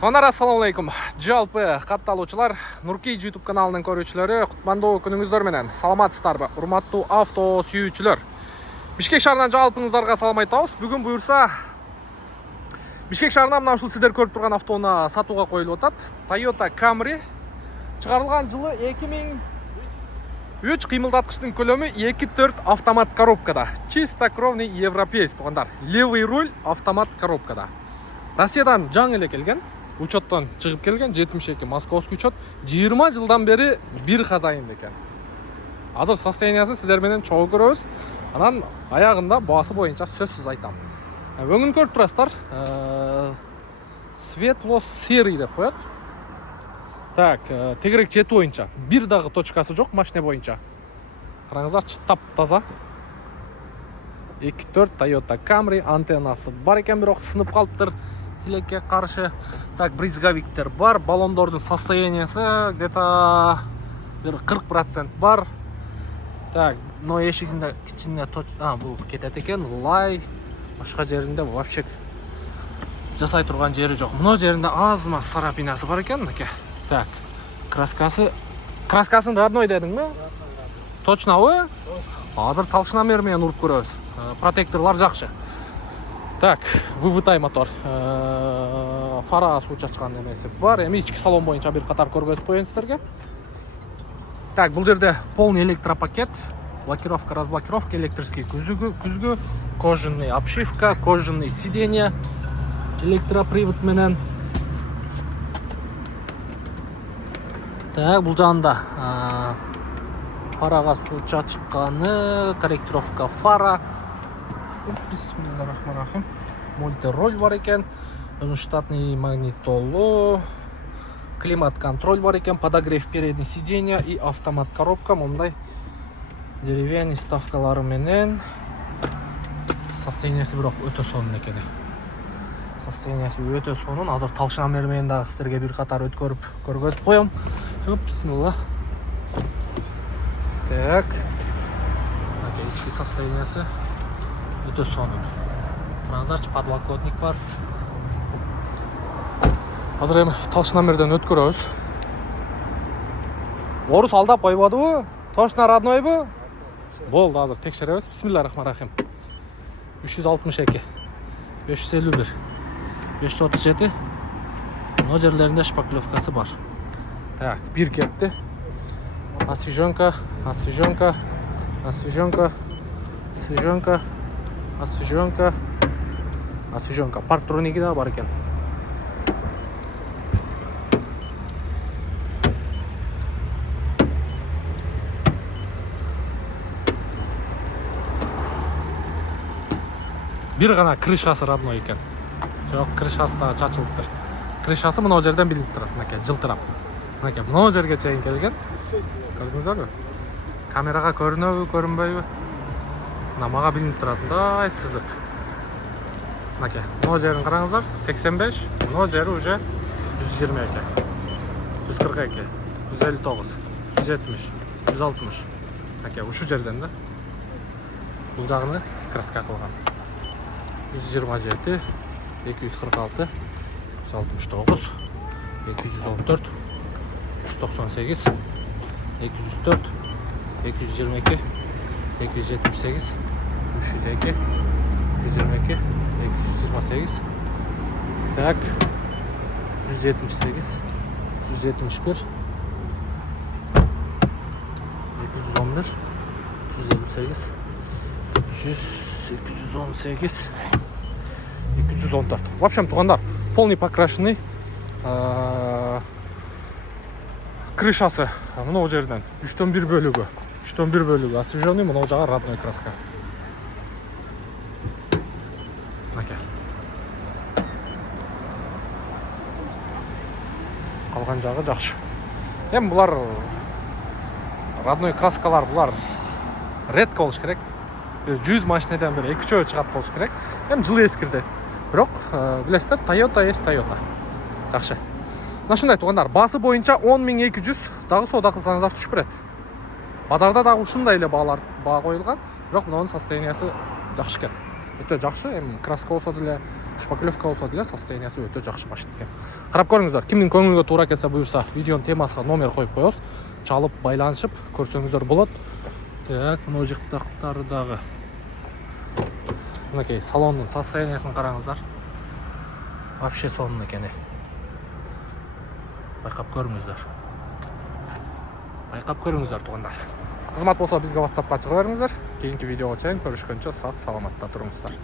Тонар, ассалаумалейкум. Жалпы катталуучулар, Нуркей YouTube каналынын көрүүчүлөрү, кутмандуу күнүңүздөр менен. Саламатсыздарбы, урматтуу авто сүйүүчүлөр. Бишкек шаарынан жалпыңыздарга салам айтабыз. Бүгүн буюрса Бишкек шаарынан мына ушул сиздер көрүп турган автоуна сатууга коюлуп атат. Toyota Camry. Чыгарылган жылы 2003, кыймылдаткычтын көлөмү 2.4 автомат коробкада. Чистокровный европеец тугандар. Левый руль автомат коробкада. Россиядан жаңы эле келген. Учеттон чыгып келген 72 московский учет 20 жылдан бери бир хазайын экен. Азыр состояниясын сиздер менен чогуу көрөбүз. Анан аягында баасы боюнча сөзсүз айтам. Өңүн көрүп турасыздар. Светло серый деп коет. Так, тегерек чети боюнча бир дагы точкасы жок машина боюнча. Караңыздар, чыттап таза. 2.4 Toyota Camry, антеннасы бар экен, бирок сынып калыптыр. Тилекке каршы. Так, брызговиктер бар. Баллондордун состояниясы где-то 40% бар. Так, но эшигинде кичине бул кетет экен. Лай башка жеринде вообще жасай турган жери жок. Мына жеринде азма царапинасы бар экен, мынакей. Так, краскасын родной дедиңби? Точнобу? Азыр талшына менен уруп көрөбүз. Протекторлар жакшы. Так, вывытай мотор. Фара суу чачкан эмеси бар. Эми ички салон боюнча бир катар көргөзүп коеюн сиздерге. Так, бул жерде полный электропакет, блокировка, разблокировка, электрический күзгү, кожаный обшивка, кожаный сиденье, электропривод менен. Так, бул жагында фарага суу чачканы, корректировка фара. Бисмиллахиррахманиррахим. Мультироль бар экен, штатный магнитолу, климат-контроль бар экен, подогрев передней сиденья и автомат коробка. Мындай деревянный ставкалары менен. Состояниясы бирок өтө сонун экен. Состояниясы өтө сонун. Азыр талшына менен дагы сиздерге бир катар өткөрүп көргөзүп коем. Бисмилла. Так. Ички состояниясы өтө сонун. Караңыздарчы, подлокотник бар. Азыр эми талшына мерден өткөрөбүз. Орус алдап койбодубу? Точно роднойбу? Болду, азыр текшеребиз. Бисмиллахиррахманиррахим. 362, 551, 537. Мына жерлеринде шпаклевкасы бар. Так, бир кетти. Освежонка, освежонка, освежонка, освежонка, освежонка, освежонка. Парктроники да бар экен. Бир гана крышасы родной экен. Жок, крышасы да чачылыптыр. Крышасы мына жерден билинип турат, мынакей, жылтырап. Мынакей, мына жерге чейин келген. Көрдүңүздөрбү? Камерага көрүнөбү, көрүнбөйбү? Мына мага билинип турат, сызык. Мынакей, мына жерин караңыздар, 85, мына жери уже 122, 142, 159, 170, 160. Мынакей, ушу жерден да. Бул жагыны краска кылган. 127, 246, 169, 214, 198, 204, 222, 278, 302, 222, 228, так, 178, 171, 211, 158, 218, 214. В общем, тугандар, полный покрашенный. Крышасы мына жерден 3/1 бөлүгү. 3/1 бөлүгү освеженный, мына жагы родной краска. Мынакей. Калган жагы жакшы. Эми булар родной краскалар, булар редко болуш керек. 100 машинадан бери 2-3 чыгат болуш керек. Эми жылы эскирди. Бирок, билесиздер, Toyota есть Toyota. Жакшы. Мына ушундай тугандар, баасы боюнча 10.200, дагы соода кылсаңыздар түшүп берет. Базарда дагы ушундай эле баа коюлган, бирок мунун состояниясы жакшы экен. Өтө жакшы, эми краска болсо деле шпаклевка болсо деле состояниясы өтө жакшы машина экен. Карап көрүңүздөр. Кимдин көңүлгө туура келсе буюрса, видеонун темасына номер коюп коебуз. Чалып байланышып көрсөңүздөр болот. Так, мына жактактары дагы. Мынакей салондун состояниясын караңыздар. Вообще сонун экен. Байкап көрүңүздөр. Байкап көрүңүздөр туугандар. Кызмат болсо бизге WhatsApp'ка чыга бериңиздер. Кийинки видеого чейин көрүшкөнчө сак саламатта туруңуздар.